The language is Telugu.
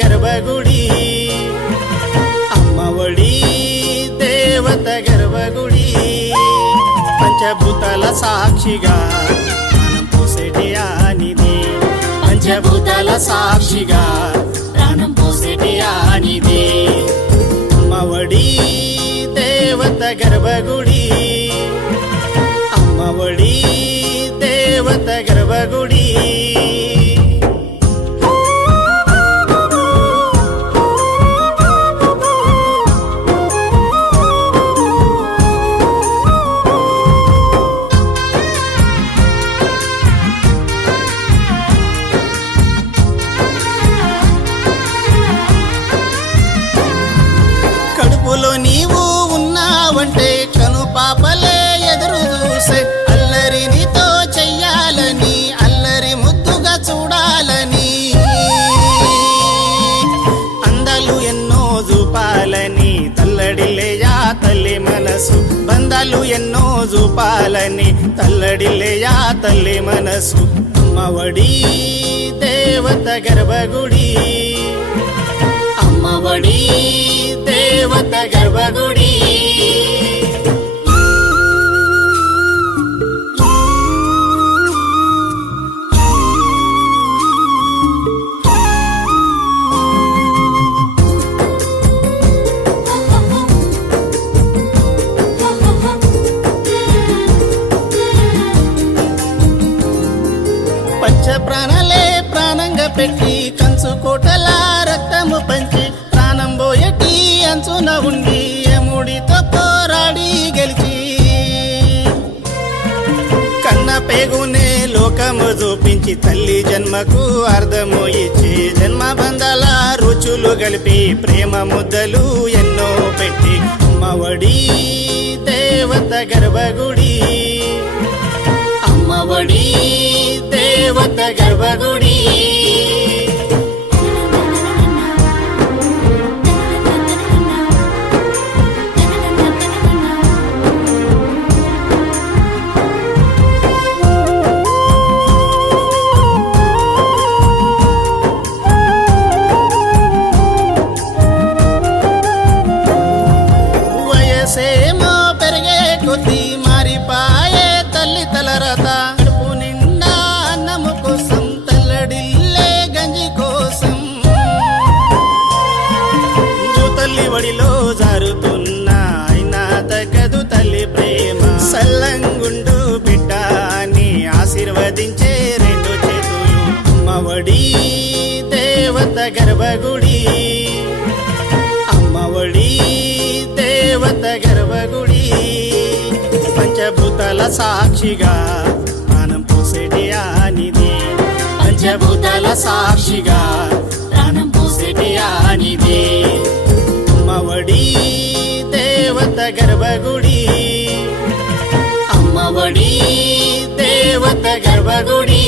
గర్భగుడి అమ్మఒడి దేవత గర్భగుడి పంచభూతాల సాక్షిగా ప్రాణం పోసేటి ఆనిది పంచభూతాల సాక్షిగా ప్రాణం పోసేటి ఆనిది అమ్మఒడి దేవత గర్భగుడి అమ్మఒడి దేవత గర్భగుడి కడుపులో నీవు ఉన్నావంటే కను పాపలే ఎదురు చూసే అల్లరి నీతో చెయ్యాలని అల్లరి ముద్దుగా చూడాలని అందాలు ఎన్నో చూపాలని తల్లడిలేయా తల్లి మనసు బంధాలు ఎన్నో చూపాలని తల్లడిలేయా తల్లి మనసు అమ్మఒడి దేవత గర్భగుడి అమ్మఒడి దేవత గర్భగుడి పంచ ప్రాణాలే ప్రాణంగా పెట్టి కంచు కోటల రక్తము పంచి ప్రాణం పోయటి అంచున ఉండి యముడితో పోరాడి గెలిచి కన్న పేగునే లోకము చూపించి తల్లి జన్మకు అర్థము ఇచ్చి జన్మ బంధాల రుచులు కలిపి ప్రేమ ముద్దలు ఎన్నో పెట్టి అమ్మఒడి దేవత గర్భగుడి అమ్మఒడి దేవత గర్భగుడి వయసేమో పెరిగే కొద్ది మారిపాయే తల్లి తలరత కడుపు నిండా అన్నము కోసం తల్లడిల్లే గంజి కోసం తల్లి వడిలో జారుతున్న అయినా తగ్గదు తల్లి ప్రేమ సల్లంగుండు బిడ్డ అని ఆశీర్వదించే రెండు చేతులు అమ్మఒడి దేవత గర్భగుడి అమ్మఒడి దేవత గర్భగుడి పంచభూతాల సాక్షిగా ప్రాణం పోసేటి ఆనిది పంచభూతాల సాక్షిగా ప్రాణం పోసేటి ఆనిది అమ్మఒడి దేవత గర్భగుడి అమ్మఒడి దేవత గర్భగుడి